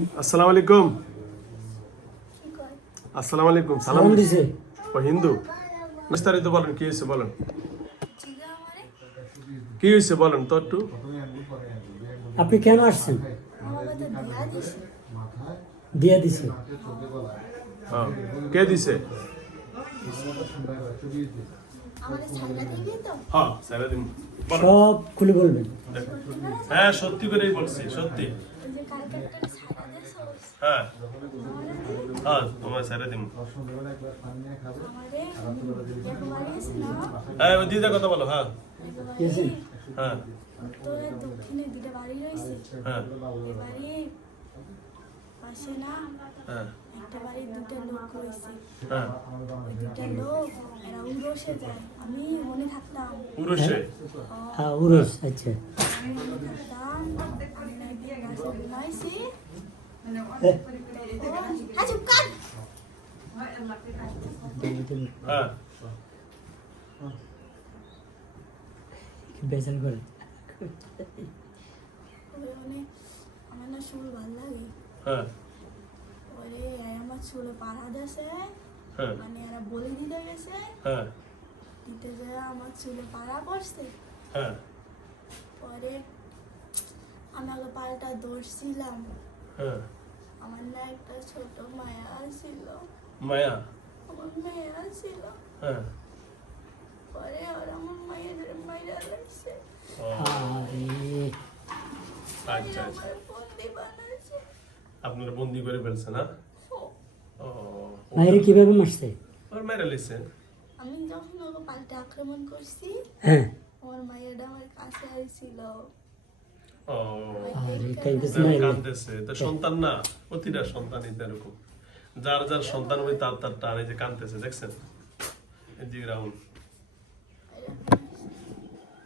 আসসালামু আলাইকুম। আসসালামু আলাইকুম। সালাম দিছে ও হিন্দু। বিস্তারিত বলেন, কি হয়েছে বলেন, কি হয়েছে বলেন তো একটু। আপনি কেন আসছেন? দিয়া দিছে। হ্যাঁ, কে দিছে? হ্যাঁ, ছেড়ে দিন। বলেন। সব খুলে বলবেন। হ্যাঁ, সত্যি করেই বলছি, সত্যি। হ্যাঁ হ্যাঁ, তোমার ছেড়ে দিন। হ্যাঁ, ওই দিদা কথা বলো। হ্যাঁ গেছেন? হ্যাঁ দক্ষিণে দুটা বাড়ি রয়েছে। হ্যাঁ এই বাড়ির পাশে না হ্যাঁ একটা বাড়ির দুটা লোক রয়েছে। হ্যাঁ। ওই দুটা লোক এরা উড়োসে যায়। আমি মনে থাকতাম। পুরুষে? হ্যাঁ, উরস। আচ্ছা। আমি মনে থাকতাম আমি একদিন গাছে ঘুমাইছি। হ্যাঁ, হ্যাঁ, চুপ কর। হ্যাঁ বেজাল করে। ওই মানে আমার না চুল ভালো লাগে। হ্যাঁ ওরে আমার চুলে পাড়া দিয়েছে। হ্যাঁ মানে এরা বলে দিতে গেছে। হ্যাঁ দিতে যায় আমার চুলে পাড়া পড়ছে। হ্যাঁ পরে আমি আগে পাল্টা দৌড়ছিলাম। হ্যাঁ। আমার না একটা ছোট মায়া ছিল। মায়া? আমার মেয়ে ছিল। হ্যাঁ। পরে ওরা আমার মায়ের মাইরা লাগছে। ও, আরে, আচ্ছা আচ্ছা। আমার বন্দি বানাইছে। আপনারা বন্দি করে ফেলছে না? ও, বাইরে কিভাবে মারছে? ওর মেরে লেছেন? আমি যখন ওকে পাল্টে আক্রমণ করছি, হ্যাঁ। আমার মায়েরা আমার কাছে আইছিল। ও, আরে, কাইতেছে না এগুলো। কাঁদতেছে তো। সন্তান না, প্রতিটা সন্তানই তো এরকম। যার যার সন্তান হবে তার তার টানে যে কাঁদতেছে, দেখছেন? এদিকে রাহুল।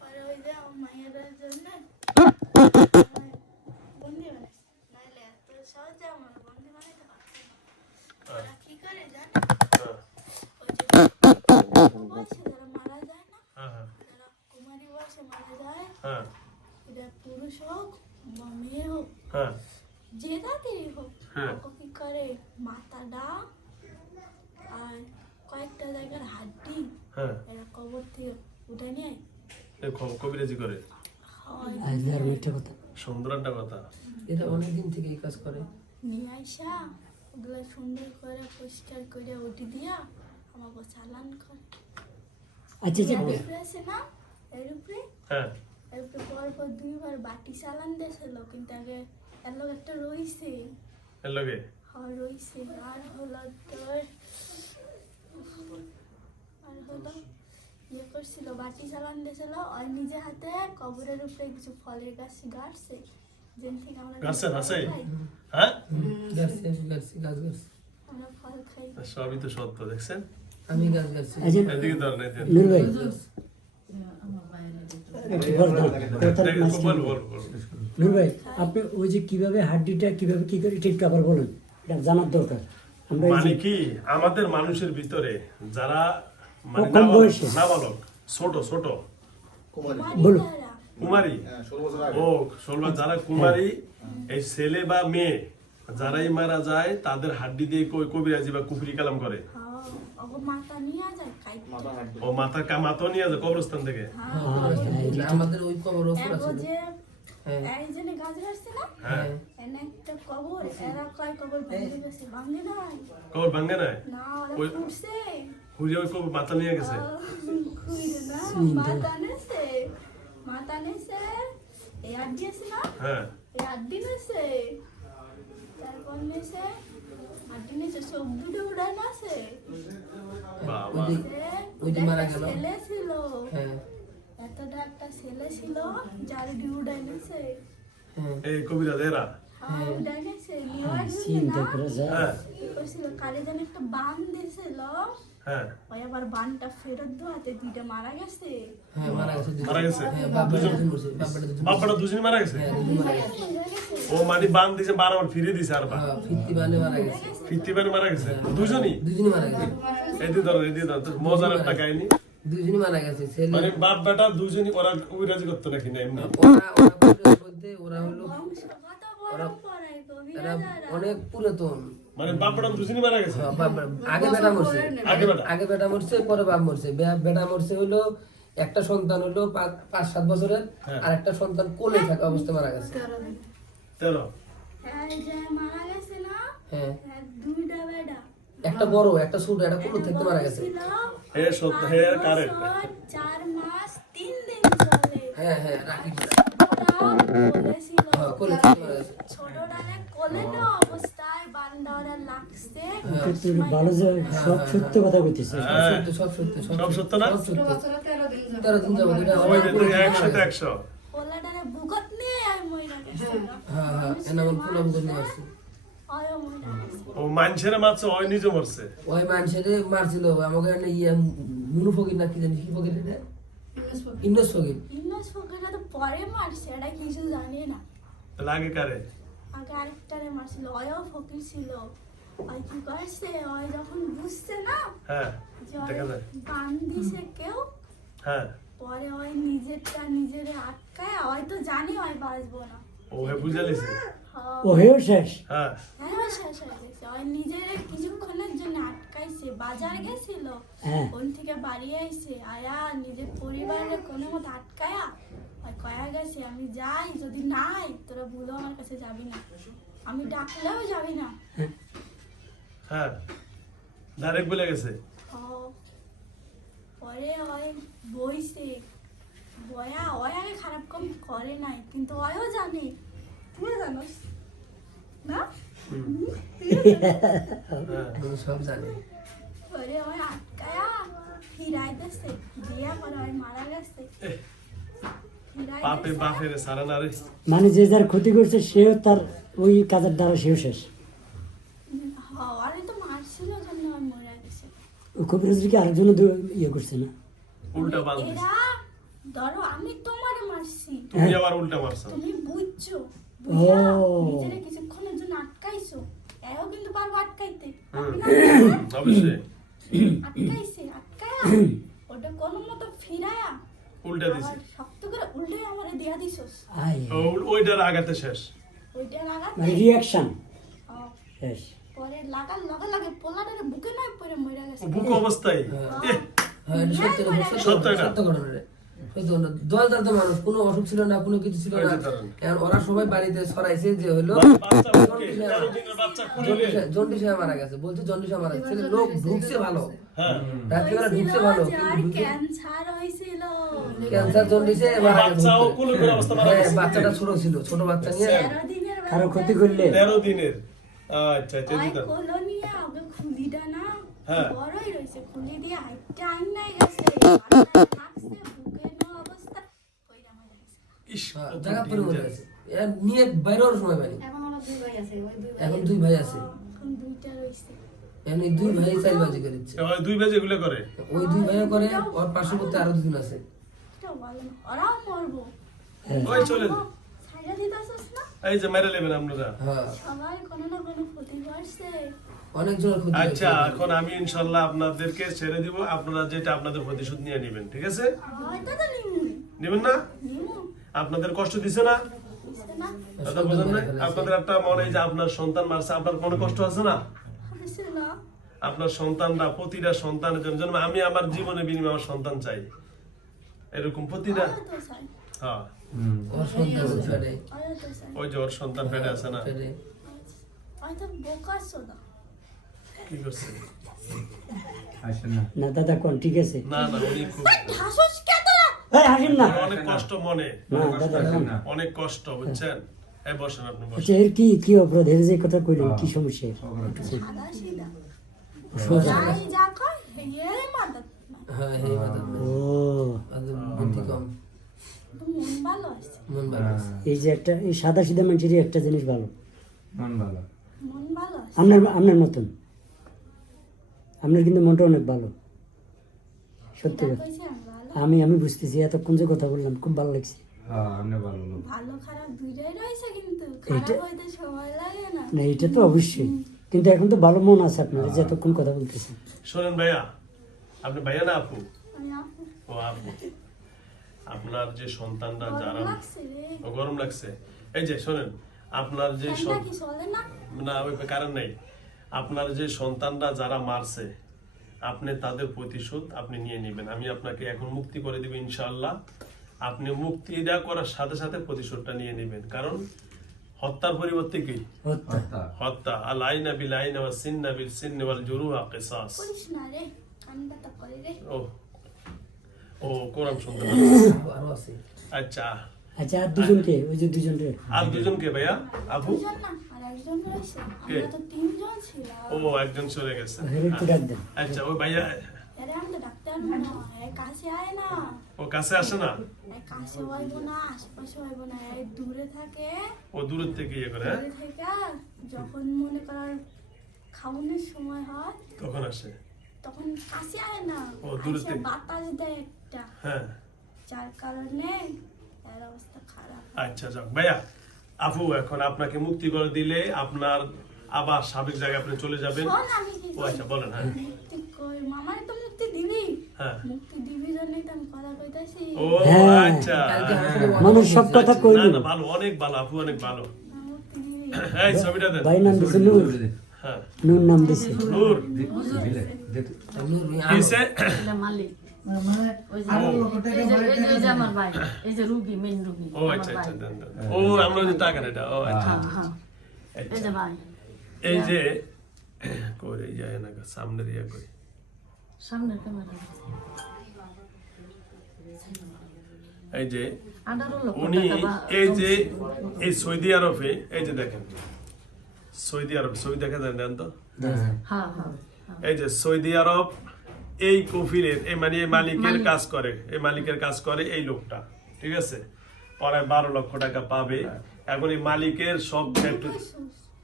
পরে ওই যে আমার মায়েরার জন্য বন্দি বানাইছে। নাহলে এত সহজে আমার বন্দি বানাইতে পারতো না। ওরা কি করে জানে? হ্যাঁ ওই যে বয়সে যারা মারা যায় না, হ্যাঁ হ্যাঁ যারা কুমারী বয়সে মারা যায়, হ্যাঁ এটা পুরুষ হোক বা মেয়ে হোক, হ্যাঁ যে জাতিরই হোক, হ্যাঁ। ও কি করে মাথাটা আর কয়েকটা জায়গার হাড্ডি হ্যাঁ। এরা কবর থেকে উঠে নিয়ে এই কবিরাজি করে? হয় আজকে আর মিথ্যা কথা। সুন্দর একটা কথা। এরা অনেকদিন থেকে এই কাজ করে। নিয়ে আইসা ওগুলো সুন্দর করে পরিষ্কার করে উঠি দিয়া আমাকে চালান করে। আচ্ছা আচ্ছা। এর উপরে আছে না, এর উপরে হ্যাঁ এর উপরে পরপর দুইবার বাটি চালান দিয়েছিল, কিন্তু আগে এর লোক একটা রইছে। এর লগে? হয় রইছে। আর হলো তোর আর হলো ইয়ে করছিল, বাটি চালান দিয়েছিল। আর নিজে হাতে কবরের উপরে কিছু ফলের গাছ গাড়ছে, যেন থেকে আমরা গাছে আছে? খাই। হ্যাঁ, আমরা ফল খাই। সবই তো সত্য, দেখছেন? আমি গাছ গাছছি। আচ্ছা, এদিকে ধরেন, এই যে। নূর ভাই, একটু বল দাও, কথার বল মাঝখানে বল বল। বল। নূর ভাই, আপনি ওই যে কিভাবে হাড্ডিটা কিভাবে কি করে এটা একটু আবার বলুন, এটা জানার দরকার। আমরা এই মানে যে কি, আমাদের মানুষের ভিতরে যারা মানে কম বয়সে। নাবালক, ছোট ছোট বলুন। মারিদারা, কুমারী, ও 16 যারা কুমারী, এই ছেলে বা মেয়ে যারাই মারা যায় তাদের হাড্ডি দিয়ে কবিরাজি বা কুফরি কালাম করে। হ্যাঁ, ওগো মাথা নিয়ে যায় কাইতে। ও মাথা কামাতো নিয়ে যায় কবরস্থান থেকে। আমাদের ওই কবর ওপর এগো আছে। যে হ্যাঁ এই যে গাছ গাছছে না, হ্যাঁ, এনে একটা কবর, এরা কয় কবর ভাঙে গেছে, ভাঙে নাই কবর ভাঙ্গে নাই, না, ওরা ওই- ফুটছে। খুঁজে ওই কবর মাথা নিয়ে গেছে। খুইরে না, মাথা নেছে, মাথা নেছে, এই আড্ডি আছে না, হ্যাঁ এই আড্ডি নেছে, তারপর নেছে, আড্ডি নেছে, চোখ দুটো উড়াই নাছে। বাবা। ওইটি মারা গেল। ছেলে ছিল, হ্যাঁ এতটা একটা ছেলে ছিল, যার উড়াই নেছে। হ্যাঁ এই কবিরাজ এরা? হ্যাঁ, উড়াই নেছে, নিয়ে আসছে চিন্তা না। করা যায়। হ্যাঁ কি করছিল, কারে যেন একটা বান দিয়েছিল, হ্যাঁ ওই আবার বানটা ফেরত দোয়াতে দুইটা মারা গেছে। হ্যাঁ মারা গেছে। মারা গেছে? হ্যাঁ বাপটা দুজন মরছে। বাপটা দুজন মরছে। বাপাটা দুজনই মারা গেছে? হ্যাঁ দুজন মারা গেছে। ও মানে বান দিয়েছে, বারবার ফিরে দিছে আর বা হ্যাঁ ফিরতি বানে মারা গেছে। ফিরতি বারে মারা গেছে দুজনই? দুজনই মারা গেছে। এদিকে ধরো, এদিকে ধরো, তো মজার একটা কাহিনী। দুজনই মারা গেছে। ছেলে মানে বাপ বেটা দুজনই ওরা কবিরাজি করতো নাকি না এমনি? ওরা কবিরাজ বলতে ওরা হলো বংশ কত বড় পড়াই কবি। এরা অনেক পুরাতন। মানে বাপড়াম দুজনই মারা গেছে। হ্যাঁ, আগে বেটা মরছে, আগে বেটা মরছে, পরে বাপ মরছে। বেটা মরছে হইলো একটা সন্তান হইলো 5-7 বছরের, আর একটা সন্তান কোলে থাকা অবস্থায় মারা গেছে। 13 এই যে মারা গেছে না, হ্যাঁ, দুইটা বেটা। একটা বড় একটা ছোট, একটা কোলে থাকতে মারা গেছে। ছিল হে সত্য হে কারেক্ট। 4 মাস 3 দিন চলে। হ্যাঁ হ্যাঁ, রাখি ওরা কোলে ছিল। হ্যাঁ, কোলে থাকতে মারা গেছে। ছোটটারে কোলে না অবস্থায় বান্দাওরা লাগছে। কিন্তু ভালো যে সব সত্য কথা কইতেছে। সব সত্য, সব সত্য না? সব সত্য। 13 দিন যাবত এটা ওই যে 100 100। কোলেটারে বুকত নিয়ে আর মইরা গেছে। হ্যাঁ হ্যাঁ, এনা আমার পুনাম করতে পারছি। আয়ো মইরা গেছে। ও মানুষের মারছে ওই নিজে মরছে। ওই মানুষের মারছিল আমাকে এনে ইয়ে মুনু ফকির না কি জানি কি ফকির এটা, ইন্দ্রস ফকির। ইন্নাস ফকিরা তো পরে মারছে, এটা কিছু জানি না। লাগে কারে? আগে আরেকটারে মারছিল, অয়ও ফকির ছিল। ওই কি করছে, ওই যখন বুঝছে না হ্যাঁ যে দেখা যায়। বান দিছে কেউ, হ্যাঁ পরে ওই নিজেরটা নিজেরে আটকায়, ওই তো জানি ওই বাঁচবো না। ও হে বুঝা লিছে। হ্যাঁ, ও হেও শেষ। হ্যাঁ হ্যাঁ শেষ হয়ে গেছে। ওই নিজেরে কিছুক্ষণের জন্য আটকাইছে, বাজার গেছিল, হ্যাঁ ওন থেকে বাড়ি আইছে, আয়া নিজের পরিবারের কোনো মতো আটকায়া ওই কয়া গেছে আমি যাই, যদি নাই তোরা ভুলো আমার কাছে যাবি না, আমি ডাকলেও যাবি না। হ্যাঁ ডাইরেক্ট বলে গেছে। ও, পরে ওই বইছে, বয়া ওই আগে খারাপ কম করে নাই, কিন্তু ওইও জানে, তুই জানোস না? হ্যাঁ আমি সব জানি। পরে ওই আটকায়া ফিরাইতেছে, দিয়া পরে ওই মারা গেছে। বাপে ফিরাইতেছে, বাপের সারা না রে। মানে যে যার ক্ষতি করছে সেও তার ওই কাজের দ্বারা সেও শেষ। আরে তো মারছিল জন্য ওই মরে গেছে। ও কবিরাজ কি আরেকজন ইয়ে করছে না? উল্টা বাল দিছে। এরা ধরো আমি তোমারে মারছি, তুমি আবার উল্টা মারছো। তুমি বুঝছো, বুঝা ও। নিজেরে কিছুক্ষণের জন্য আটকাইছো, এও কিন্তু পারবো আটকাইতে, হুম, পারবি না? অবশ্যই আটকাইছে, আটকায়া ওটা কোনো মতো ফিরায়া উল্টা দিছে। আবার শক্ত করে উল্টে আমারে দিয়া দিছস, আয় ওইটার আগাতে শেষ। ওইটা লাগাতে মানে রিয়াকশন ও, শেষ। পরে লাগার লগে লগে পোলাটারে বুকে নাই পরে মরে গেছে। ও বুক অবস্থায় এহ, হ্যাঁ, এটা সত্য কথা, সত্য সত্য এটা। সত্য ঘটনা রে। সত্য ঘটনা। দলদার তো মানুষ, কোনো অসুখ ছিল না, কোনো কিছু ছিল ওই না। যে ধরেন। এখন ওরা সবাই বাড়িতে ছড়াইছে যে হলো বাচ্চা বুকে 13 দিনের বাচ্চা কুলে। জন্ডিস হয়ে মারা গেছে, বলছে জন্ডিস হয়ে মারা গেছে। ছেলে লোক ঢুকছে ভালো, হ্যাঁ রাত্রিবেলা ঢুকছে ভালো, যার ক্যান্সার হয়েছিল, ক্যান্সার জন্ডিসে মারা গেছে। বাচ্চাও কুলে করে অবস্থা মারা হ্যাঁ, গেছে। বাচ্চাটা ছোট ছিল, ছোট বাচ্চা নিয়ে 13 দিনের কারো বাচ্চা ক্ষতি করলে 13 দিনের। আচ্ছা আচ্ছা ওই জিতা। কলোনিয়া ওকে খুলিটা না হ্যাঁ। বড়ই রয়েছে, খুলি দিয়ে হাইটটা আইন নাই গেছে, মাথায় লাগছে, বুকে নো অবস্থা, কইরা মারা গেছে। ইস হ্যাঁ, কত জায়গা পরে মরে danger। গেছে। এর নিয়ে বাইরে হওয়ার সময় পাইনি। এখন আমার 2 ভাই আছে, ওই 2 ভাই এখন 2 ভাই আছে, এখন দুইটা রয়েছে। এখন এই 2 ভাই চাইবাজি করে দিচ্ছে। ওই 2 বেজে এগুলো করে। ওই 2 ভাইও করে, ওর পার্শ্ববর্তী আরো 2 জন আছে। এটা ভালো না, ওরাও মরবো। হ্যাঁ। ওই চলে যা। ছাইড়া দিতাছস না? এই যে মেরে নেবেন আপনারা। হ্যাঁ, সবাই কোনো না কোনো ক্ষতি করছে। অনেক জনের ক্ষতি হয়েছে। আচ্ছা এখন আমি ইনশাআল্লাহ আপনাদেরকে ছেড়ে দিব, আপনারা যেটা আপনাদের প্রতিশোধ নিয়ে নেবেন, ঠিক আছে? হয়তো তো নিমুই, নেবেন না? নিমু, আপনাদের কষ্ট দিছে না? বুঝছে না? কথা বোঝেন না? আপনাদের একটা মনে এই যে আপনার সন্তান মারছে, আপনার কোনো কষ্ট আছে না? বুঝছে না? আপনার সন্তানরা প্রতিটা সন্তানের জন্য যেমন আমি আমার জীবনে বিনিময়ে আমার সন্তান চাই, এরকম প্রতিটা। হয়তো চাই, হ্যাঁ ওর সন্তান ছেড়ে হয়তো চাই। ওই যে ওর সন্তান পেটে আছে না, ছেড়ে হয়তো বোকাছো না। কি করছে? না দাদা কোন ঠিক আছে। না না উনি খুব হাসুস কে তোরা? এই হাসিম না। অনেক কষ্ট মনে, না দাদা কোন। অনেক কষ্ট বুঝছেন। এই বসেন আপনি বসেন। আচ্ছা এর কি কি অপরাধ, এর যে কথা কইলেন কি সমস্যা এর? সাদা সিধা। সোজা। যাই যা কয়, এই মাদত না। হ্যাঁ, এই মাথা ও বুদ্ধি কম, তো মন ভালো আছে, মন ভালো আছে। এই যে একটা এই সাদা সিধা মানুষেরই একটা জিনিস ভালো, মন ভালো আছে। আপনার মতন আপনার কিন্তু মনটা অনেক ভালো, সত্যি এটা কথা। কইছে আমি ভালো। আমি বুঝতেছি এতক্ষণ যে কথা বললাম খুব ভালো লাগছে। ভালো খারাপ দুইটাই রয়েছে, কিন্তু এইটা- খারাপ হইতে সময় লাগে না। না এটা তো অবশ্যই, কিন্তু এখন তো ভালো মন আছে আপনার যে এতক্ষণ কথা বলতেছেন। শোনেন ভাইয়া, আপনি ভাইয়া না আপু? আমি আপু, ও আপু। আপনার যে সন্তানরা যারা গরম লাগছে রে। ও, গরম লাগছে। এই যে শোনেন, আপনার যে ফ্যানটা কি চলে না? না ওই কারণ নেই, আপনার যে সন্তানরা যারা মারছে আপনি তাদের প্রতিশোধ আপনি নিয়ে নেবেন। আমি আপনাকে এখন মুক্তি করে দিব ইনশাআল্লাহ। আপনি মুক্তিটা করার সাথে সাথে প্রতিশোধটা নিয়ে নেবেন, কারণ হত্যার পরিবর্তে কি হত্যা। আল আইনা বিল আইনা ওয়াস সিন্না বিল সিন্নি ওয়াল জুরুহা কিসাস। করিস না রে, কান্না তো করে রে। ও কোরআন শুনতে আরো আছে। আচ্ছা আচ্ছা আর দুজনকে ওই যে দুজনকে আর দুজনকে ভাইয়া আবু দুজন না, আর একজন রয়েছে। আমরা তো তিনজন ছিলাম। ও একজন চলে গেছে। একটু ডাক দেন। আচ্ছা ওই ভাইয়া আরে আমি তো ডাক্তার না, এর কাছে আয় না, ও কাছে আসে না, এর কাছে হইব না, আশেপাশে হইব না, এর দূরে থাকে। ও দূরের থেকে ইয়ে করে, হ্যাঁ? দূরে থেকে যখন মনে করার খাওয়ানোর সময় হয় তখন আসে। তখন কাছে আয় না, ও, দূরে আইসা থেকে। বাতাস দেয় একটা, হ্যাঁ যার কারণে এর অবস্থা খারাপ। আচ্ছা যাক ভাইয়া, আপু এখন আপনাকে মুক্তি করে দিলে আপনার আবার স্বাভাবিক জায়গায় আপনি চলে যাবেন। শোন, আমি কি ও আচ্ছা বলেন। হ্যাঁ মুক্তি কই, মামারে তো মুক্তি দিবি, হ্যাঁ মুক্তি দিবি জন্যই তো আমি কথা কইতাছি। ও হ্যাঁ। আচ্ছা কালকে আসলে মানুষ সব কথা না কইল। না ভালো, অনেক ভালো আপু, অনেক ভালো। না, মুক্তি দিবি। এই ছবিটা দেন। ভাই নাম দিছে নূর, হ্যাঁ নূর নাম দিছে। নূর নূর কিসে এটা মালিক। ওই যে- এই যে আমার ভাই, এই যে রুগী, মেন রুগী, ও আমার আচ্ছা ভাই। আচ্ছা দেন দেন। ও আমরা যে টাকা এটা, ও আচ্ছা হ্যাঁ, হ্যাঁ। এই যে ভাই, এই যে করে যায় না সামনে ইয়া কই সামনের ক্যামেরা। এই যে 18 লক্ষ উনি টাকা বা- এই যে এই সৌদি আরবে, এই যে দেখেন সৌদি আরব, ছবি দেখা যায় দেন তো। হ্যাঁ, হ্যাঁ, হ্যাঁ। এই যে সৌদি আরব, এই কফিলের এই মানে এই মালিকের কাজ করে, এই মালিকের কাজ করে এই লোকটা, ঠিক আছে? পরে 12 লক্ষ টাকা পাবে। এখন এই মালিকের সব ফ্যাক্টরি,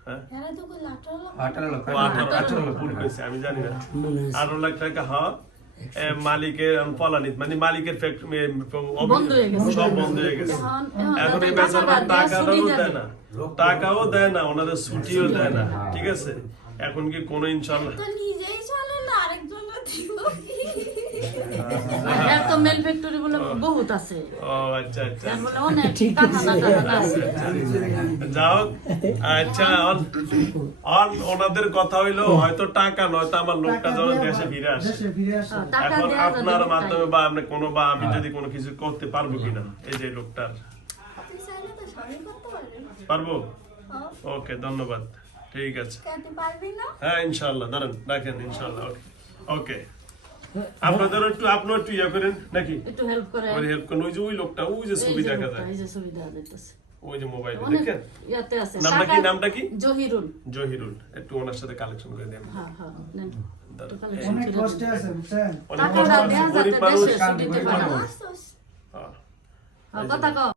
হ্যাঁ এরা তো কই লাটল ও 18 লক্ষ ভুল কইছে, আমি জানি না। 18 লাখ টাকা হ্যাঁ মালিকের পলানিত মানে মালিকের ফ্যাক্টরি বন্ধ হয়ে গেছে। সব বন্ধ হয়ে গেছে। এখন এই টাকাটা বেচারা দেয়া টাকাটাও ছুটি দেয় যাবে। না, টাকাও দেয় না, ওনাদের ছুটিও দেয় না, ঠিক আছে? এখন কি কোনো ইনশাল্লাহ তো নিজেই চলে না, আরেকজন দিব কি? এর তো মেল ফ্যাক্টরি বলে বহুত আছে। ও আচ্ছা আচ্ছা এর বলে অনেক টাকা আছে। যাও আচ্ছা ওনাদের কথা হইলো হয়তো টাকা নয়তো আমার লোকটা যখন দেশে ফিরে আসে, টাকা এখন দেয়া আপনার যাবে মাধ্যমে বা আপনি কোনো বা আমি যদি কোনো কিছু করতে পারবো কিনা এই যে লোকটার, তুই চাইলে তো সবই করতে পারবি। পারবো? হ্যাঁ। ওকে ধন্যবাদ, ঠিক আছে। করতে পারবি না? হ্যাঁ ইনশাআল্লাহ, ধরেন রাখেন ইনশাআল্লাহ। ওকে ওকে আপনাদের একটু আপনার একটু ইয়া করেন নাকি, একটু হেল্প করে। ওই হেল্প করেন। ওই যে ওই লোকটা ওই যে ছবি এই যে দেখা লোকটা, যায়, এই যে ছবি দেখা যাইতেছে। ওই যে মোবাইলে অনেক দেখেন ইয়াতে আছে। নামটা কি, টাকা- নামটা কি? জহিরুল। জহিরুল, একটু ওনার সাথে কালেকশন করে দেন। হ্যাঁ, হ্যাঁ, নেন। দাঁড়ান। একটু collection অনেক করে কষ্টে দেন। আছে বুঝছেন অনেক টাকাটা কষ্ট আছে, দেয়া গরিব যাতে মানুষ। দেশে ছুটিতে পারে। আসছোস? হ্যাঁ। কথা কও।